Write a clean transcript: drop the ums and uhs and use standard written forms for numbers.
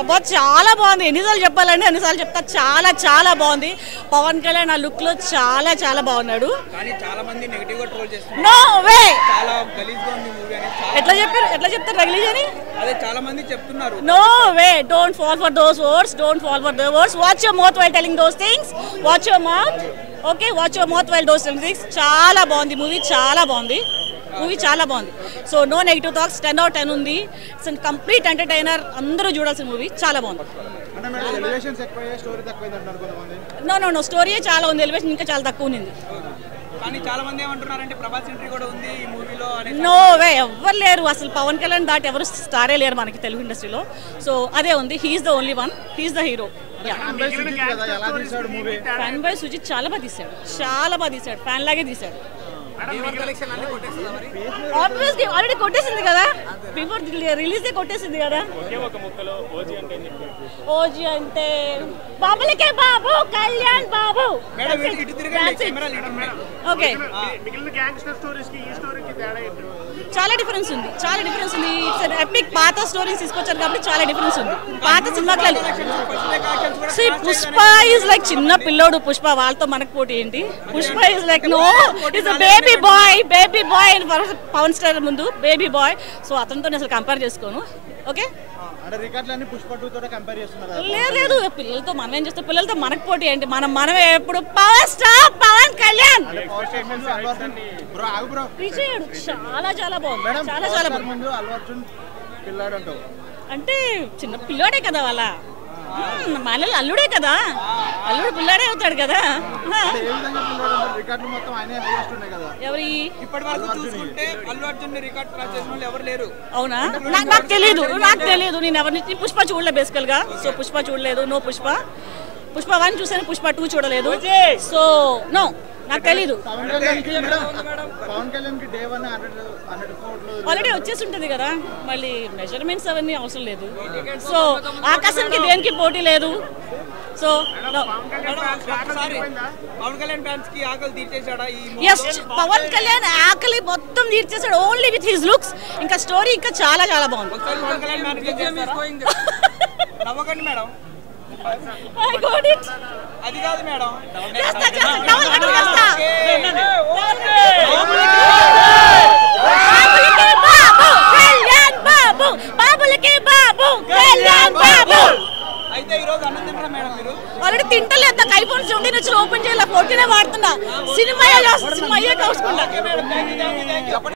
అబ్బా చాలా బాగుంది. ఎన్నిసార్లు చెప్పాలండి అన్నిసార్లు చెప్తా. చాలా చాలా బాగుంది. పవన్ కళ్యాణ్ ఆ లుక్ లో చాలా చాలా బాగున్నాడు. నో వే ఎట్లా చెప్తారు రిలీజ్ అని no way. Don't fall for those words. Watch your mouth while telling those things. Watch your mouth. Okay, watch your mouth while those things. చాలా బాగుంది మూవీ. చాలా బాగుంది. So no negative talks. 10 out of 10 ఉంది. It's complete entertainer. అందరూ చూడాల్సిన movie. చాలా బాగుంది. No story చాలా ఉంది. ఎలివేషన్ ఇంకా చాలా తక్కువ ఉంది. నో వే, ఎవ్వరు లేరు అసలు. పవన్ కళ్యాణ్ దాటి ఎవరు స్టారే లేరు మనకి తెలుగు ఇండస్ట్రీలో. సో అదే ఉంది. He's the only one. He's the hero. Fan boy Sujeeth చాలా బాగా తీశాడు. ఫ్యాన్ లాగే తీశాడు. ఆల్రెడీ కొట్టేసింది కదా, బిఫోర్ రిలీజ్ కొట్టేసింది కదా. ఓజీ అంటే బాబులకే బాబు, కళ్యాణ్ బాబు. ఓకే, చాలా డిఫరెన్స్ ఉంది. It's epic. పాత స్టోరీస్ తీసుకొచ్చారు కాబట్టి చాలా డిఫరెన్స్ ఉంది. పాత సినిమాకి పుష్ప ఈజ్ లైక్ చిన్న పిల్లోడు. పుష్ప వాళ్ళతో మనకు పోటీ ఏంటి? Pushpa is like no is a baby boy Pawan star ముందు బేబీ బాయ్. సో అతనితో అసలు కంపేర్ చేసుకోను. ఓకే, లేదు పిల్లలతో మనం ఏం చేస్తాం? పిల్లలతో మనకు పోటీ ఏంటి? మనమే ఎప్పుడు పవర్ స్టార్ పవన్ కళ్యాణ్ విజయుడు. చాలా బాగుంది. అంటే చిన్న పిల్లోడే కదా వాళ్ళ మళ్ళీ అల్లుడే కదా. అల్లుడు పిల్లాడే అవుతాడు కదా. ఎవరి అవునా? నాకు తెలియదు. నేను ఎవరిని పుష్ప చూడలే బేసికల్ గా. సో పుష్ప చూడలేదు. నో పుష్ప 1 చూసాను, పుష్ప 2 చూడలేదు. సో నో, నాకు తెలీదు. ఆల్రెడీ వచ్చేసి ఉంటుంది కదా, మళ్ళీ మెజర్మెంట్స్ అవన్నీ అవసరం లేదు. సో ఆకాశానికి దేనికి పోటీ లేదు. సో పవన్ కళ్యాణ్ ఆకలి మొత్తం తీర్చేసాడు ఓన్లీ విత్ హిస్ లుక్స్. ఇంకా స్టోరీ ఇంకా చాలా చాలా బాగుంది. I got it. అది కాదు మేడం. చేస్తా డబుల్ కట్ చేస్తా. బాబులకి బాబు కళ్యాణ్ బాబు. అయితే ఈ రోజు అన్నం తింటారా మేడం మీరు? ఆల్రెడీ తింటలేదు. నాకు ఐఫోన్ 17 వచ్చి ఓపెన్ చేయాలి. 14 వాడుతున్నా. సినిమా కాసుకుంటా.